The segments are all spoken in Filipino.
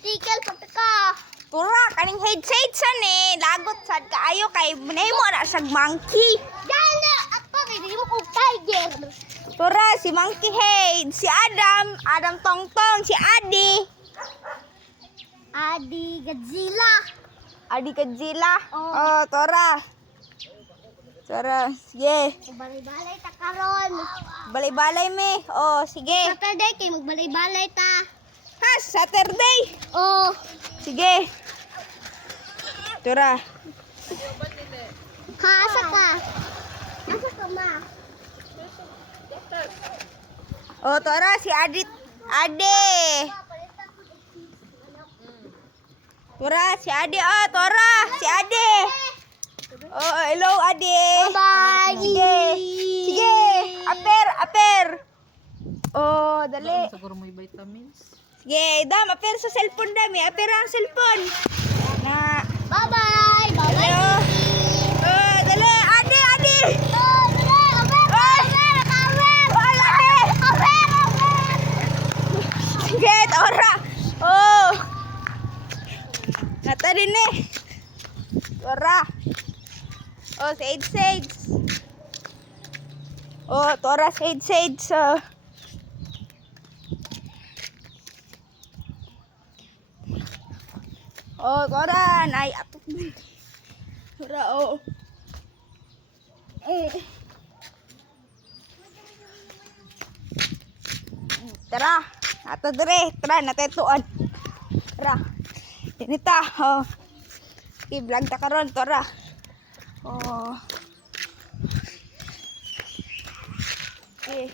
tricycle pati ka. Tura, kaning headset sa ni. Lagot sad kaayo kay munay mo na sag monkey. Dala, ako kay di mo kong tiger. Tura, si Monkey Head, si Adam Tongtong, si Adi. Adi Godzilla. Adi Godzilla. Oh. Oh, Tora. Tora, sige. Balay-balay ta karon. Balay-balay me. Oh, sige. Saturday kay magbalay-balay ta. Ha, Saturday. Oh. Sige. Tora. Ha, asa ka? Asa ka ma? Oh, Tora, si Adi. Ade. Tora, si Ade. Oh, Tora, si Ade. Oh, hello, Ade. Bye-bye. Sige. Sige. Aper. Oh, dali. Siguro may vitamins. Sige, dam, aper sa cellphone dami. Aper ang cellphone. Na. Bye-bye. Bye-bye. Hello. Oh, dali. Ade. Oh, dali. Sige, Tora. Oh. Nata din eh. Tora. Oh, sage. Oh, Tora, sage. Oh, Tora. Nay, atok mo. Tora, oh. Tara. Ato dire, tara natetuan. Tara. Dinita, oh. I-vlog ta karon, tara. Oh. Okay.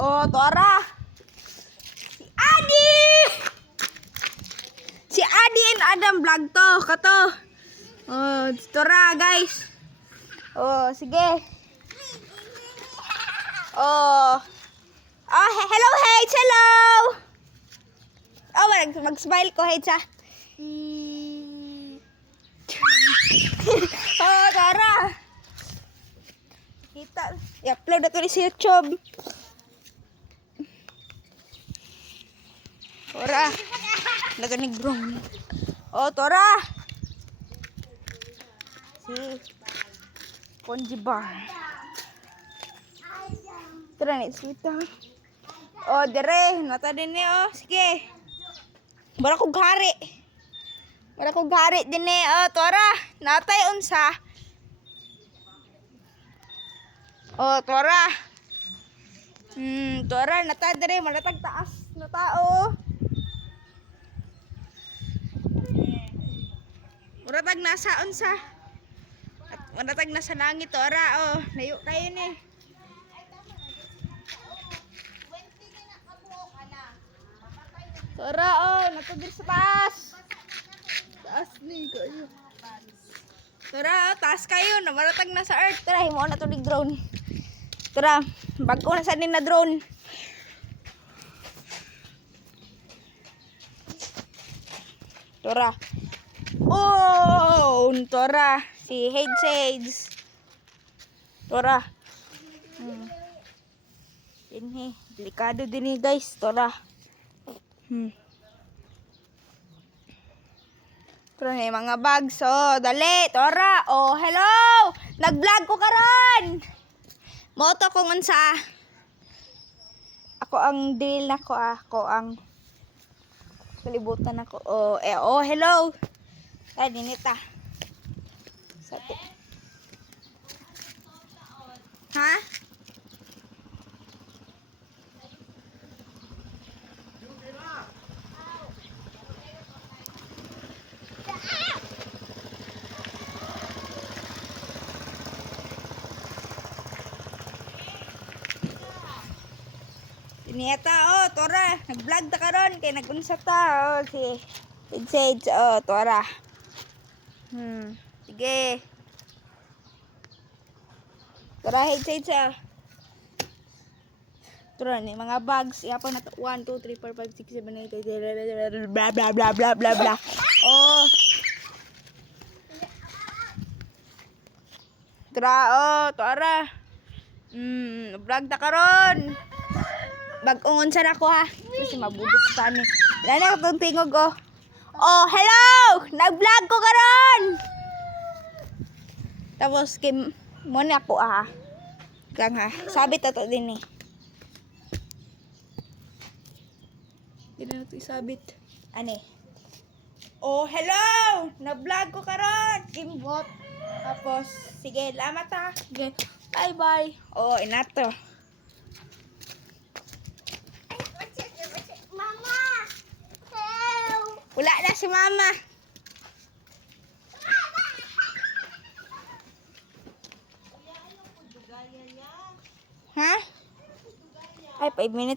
Oh, tara. Si Adi and Adam vlog to, kato. Oh, tara guys. Oh, sige. Oh. Oh, hello, Heights. Hello. Oh, mag-smile ko, Heights, ah. Oh, tara. Kita. I-upload na to sa YouTube. Tora. Naganig brong. Oh, Tora. Si Ponjibar. Tara na, sita. Oh, dire, nata din eh, oh. Sige. Bara kong hari din eh. Oh, Tora, natay unsa. Oh, Tora. Tora, nata dire, malatag taas na tao. Malatag nasa unsa. At malatag nasa langit, Tora. Oh, layo kayo ni. Tora, oh, natubir sa taas. Taas ni kayo. Tora, oh, taas kayo. Namaratag na sa earth. Tara, himo na to ni drone. Tora, bago na sa din na drone. Tora. Oh, Tora. Si Sage. Tora. Ini, delikado din ni guys, Tora. Pero may mga bags. Oh, dali. Tora. Oh, hello. Nag-vlog ko karon. Moto ko ngunsa. Ako ang deal na ko. Ako ang kalibutan ako. Oh, oh, hello. Ay, dinita. Sati. Ha? Nieta, oh, Tora, nag-vlog ta karon kay nag-unsa ta, oh, si Sage, oh, Tora. Sige. Tora, Sage, ah. Tora, ni mga bags, iapon na to, 1, 2, 3, 4, 5, 6, 7, 8, blah, blah, blah, blah, blah, blah. Oh. Tora, oh, Tora. Vlog ta karon. Bag-ungon sa ako ha. Kasi mabudot sa ni. Dali na itong tingog oh. Oh, hello! Nag-vlog ko karon. Tapos kim mo na ako ha. Gang ha. Sabit na to din eh. Hindi na ito isabit. Ani? Oh, hello! Nag-vlog ko karon. Kimbot. Tapos, sige, lamat ha. Sige, bye-bye. Oh, inato. Mama! Help! Wala na si mama. Ha? Ay, 5 minutes.